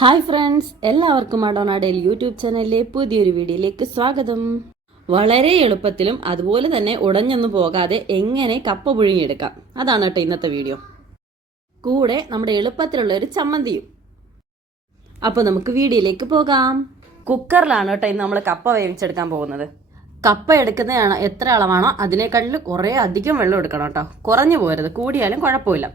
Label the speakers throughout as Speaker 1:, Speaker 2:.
Speaker 1: Hi friends എല്ലാവർക്കും അഡോണാഡേൽ YouTube ചാനലിലെ പുതിയൊരു വീഡിയോയിലേക്ക് സ്വാഗതം. വളരെ എളുപ്പത്തിലും അതുപോലെ തന്നെ ഉടഞ്ഞൊന്നും പോകാതെ എങ്ങനെ കപ്പ പുഴുങ്ങിയെടുക്കാം. അതാണ് കേട്ടോ ഇന്നത്തെ വീഡിയോ. കൂടെ നമ്മുടെ എളുപ്പത്തിലുള്ള ഒരു ചമ്മന്തിയും. അപ്പോൾ നമുക്ക് വീഡിയോയിലേക്ക് പോകാം. കുക്കറിലാണ് കേട്ടോ ഇന്ന് നമ്മൾ കപ്പ വേവിച്ചെടുക്കാൻ പോകുന്നത്. കപ്പ എടുക്കുന്നതാണ് എത്ര അളവാണോ അതിനേക്കാളിൽ കുറേ അധികം വെള്ളം എടുക്കണം കേട്ടോ. കുറഞ്ഞു പോരുത് കൂടിയാലും കുഴപ്പമില്ല.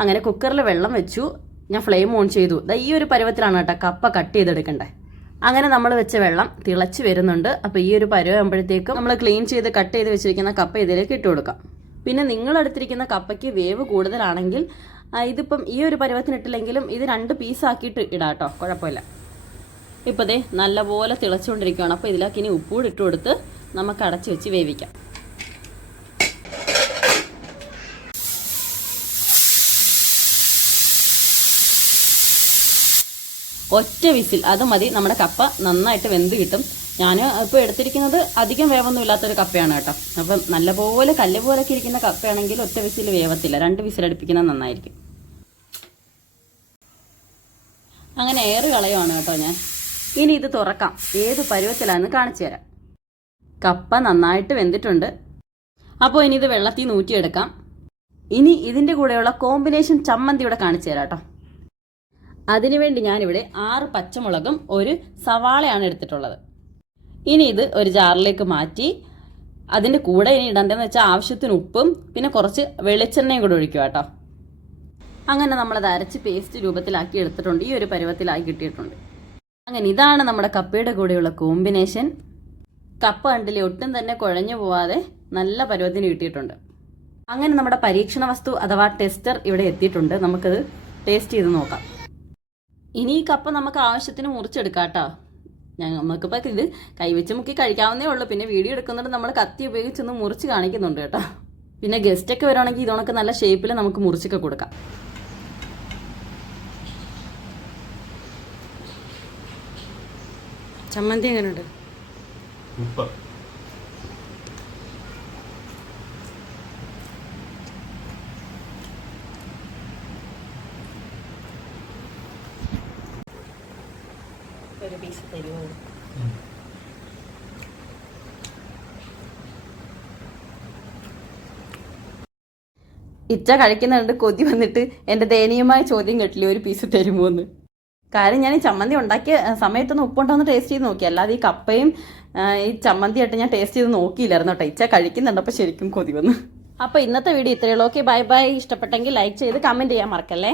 Speaker 1: അങ്ങനെ കുക്കറിൽ വെള്ളം വെച്ചു ഞാൻ ഫ്ലെയിം ഓൺ ചെയ്തു. ഈ ഒരു പരുവത്തിലാണ് കേട്ടോ കപ്പ കട്ട് ചെയ്തെടുക്കണ്ടേ. അങ്ങനെ നമ്മൾ വെച്ച വെള്ളം തിളച്ച് വരുന്നുണ്ട്. അപ്പോൾ ഈ ഒരു പരുവാകുമ്പോഴത്തേക്കും നമ്മൾ ക്ലീൻ ചെയ്ത് കട്ട് ചെയ്ത് വെച്ചിരിക്കുന്ന കപ്പ ഇതിലേക്ക് ഇട്ട് കൊടുക്കാം. പിന്നെ നിങ്ങൾ എടുത്തിരിക്കുന്ന കപ്പയ്ക്ക് വേവ് കൂടുതലാണെങ്കിൽ ഇതിപ്പം ഈ ഒരു പരുവത്തിന് ഇട്ടില്ലെങ്കിലും ഇത് രണ്ട് പീസ് ആക്കിയിട്ട് ഇടാട്ടോ കുഴപ്പമില്ല. ഇപ്പോൾ ദേ നല്ലപോലെ തിളച്ചുകൊണ്ടിരിക്കുകയാണ് അപ്പോൾ ഇതിലേക്ക് ഇനി ഉപ്പൂടി ഇട്ട് കൊടുത്ത് നമുക്ക് അടച്ച് വെച്ച് വേവിക്കാം. ഒറ്റ വിസിൽ അത് മതി. നമ്മുടെ കപ്പ നന്നായിട്ട് വെന്ത് കിട്ടും. ഞാൻ ഇപ്പോൾ എടുത്തിരിക്കുന്നത് അധികം വേവൊന്നും ഇല്ലാത്തൊരു കപ്പയാണ് കേട്ടോ. അപ്പം നല്ലപോലെ കല്ല് പോലൊക്കെ ഇരിക്കുന്ന കപ്പയാണെങ്കിൽ ഒറ്റ വിസിൽ വേവത്തില്ല. രണ്ട് വിസിൽ അടുപ്പിക്കുന്നത് നന്നായിരിക്കും. അങ്ങനെ ഏറ് കളയുവാണ് കേട്ടോ ഞാൻ. ഇനി ഇത് തുറക്കാം. ഏത് പരുവത്തിലാണെന്ന് കാണിച്ചു തരാം. കപ്പ നന്നായിട്ട് വെന്തിട്ടുണ്ട്. അപ്പോൾ ഇനി ഇത് വെള്ളത്തിൽ നൂറ്റിയെടുക്കാം ഇനി ഇതിന്റെ കൂടെയുള്ള കോമ്പിനേഷൻ ചമ്മന്തി ഇവിടെ കാണിച്ചു തരാം കേട്ടോ. അതിനുവേണ്ടി ഞാനിവിടെ ആറ് പച്ചമുളകും ഒരു സവാളയാണ് എടുത്തിട്ടുള്ളത്. ഇനി ഇത് ഒരു ജാറിലേക്ക് മാറ്റി അതിന്റെ കൂടെ ഇനി ഇടേണ്ടതെന്ന് വെച്ചാൽ ആവശ്യത്തിന് ഉപ്പും പിന്നെ കുറച്ച് വെളിച്ചെണ്ണയും കൂടെ ഒഴിക്കുക കേട്ടോ. അങ്ങനെ നമ്മളത് അരച്ച് പേസ്റ്റ് രൂപത്തിലാക്കി എടുത്തിട്ടുണ്ട്. ഈ ഒരു പരുവത്തിലാക്കി കിട്ടിയിട്ടുണ്ട്. അങ്ങനെ ഇതാണ് നമ്മുടെ കപ്പയുടെ കൂടെയുള്ള കോമ്പിനേഷൻ. കപ്പ കണ്ടില്ലേ ഒട്ടും തന്നെ കുഴഞ്ഞു പോവാതെ നല്ല പരുവത്തിന് കിട്ടിയിട്ടുണ്ട്. അങ്ങനെ നമ്മുടെ പരീക്ഷണ വസ്തു അഥവാ ടെസ്റ്റർ ഇവിടെ എത്തിയിട്ടുണ്ട്. നമുക്കത് ടേസ്റ്റ് ചെയ്ത് നോക്കാം. ഇനി ഈ കപ്പ നമുക്ക് ആവശ്യത്തിന് മുറിച്ചെടുക്കാം കേട്ടോ നമുക്കിപ്പോൾ ഇത് കൈവച്ച് മുക്കി കഴിക്കാവുന്നേ ഉള്ളൂ. പിന്നെ വീഡിയോ എടുക്കുന്നുണ്ട് നമ്മൾ കത്തി ഉപയോഗിച്ചൊന്ന് മുറിച്ച് കാണിക്കുന്നുണ്ട് കേട്ടോ. പിന്നെ ഗസ്റ്റ് ഒക്കെ വരുവാണെങ്കിൽ ഇതോണൊക്കെ നല്ല ഷേപ്പിൽ നമുക്ക് മുറിച്ചൊക്കെ കൊടുക്കാം. ചമ്മന്തി എങ്ങനെയുണ്ട് ഒരു പീസ് തരുമോ? ഇച്ച കഴിക്കുന്നുണ്ട് കൊതി വന്നിട്ട് എന്റെ ദയനീയമായ ചോദ്യം കേട്ടില്ലേ ഒരു പീസ് തരുമോ എന്ന് കാര്യം ഞാൻ ഈ ചമ്മന്തി ഉണ്ടാക്കിയ സമയത്തൊന്ന് ഉപ്പുണ്ടോന്ന് ടേസ്റ്റ് ചെയ്ത് നോക്കി. അല്ലാതെ ഈ കപ്പയും ഈ ചമ്മന്തിയായിട്ട് ഞാൻ ടേസ്റ്റ് ചെയ്ത് നോക്കിയില്ലായിരുന്നു കേട്ടോ. ഇച്ച കഴിക്കുന്നുണ്ട് അപ്പോൾ ശരിക്കും കൊതി വന്നു. അപ്പോൾ ഇന്നത്തെ വീഡിയോ ഇത്രയുള്ളൂ ഓക്കെ ബൈ ബൈ ഇഷ്ടപ്പെട്ടെങ്കിൽ ലൈക്ക് ചെയ്ത് കമന്റ് ചെയ്യാൻ മറക്കല്ലേ?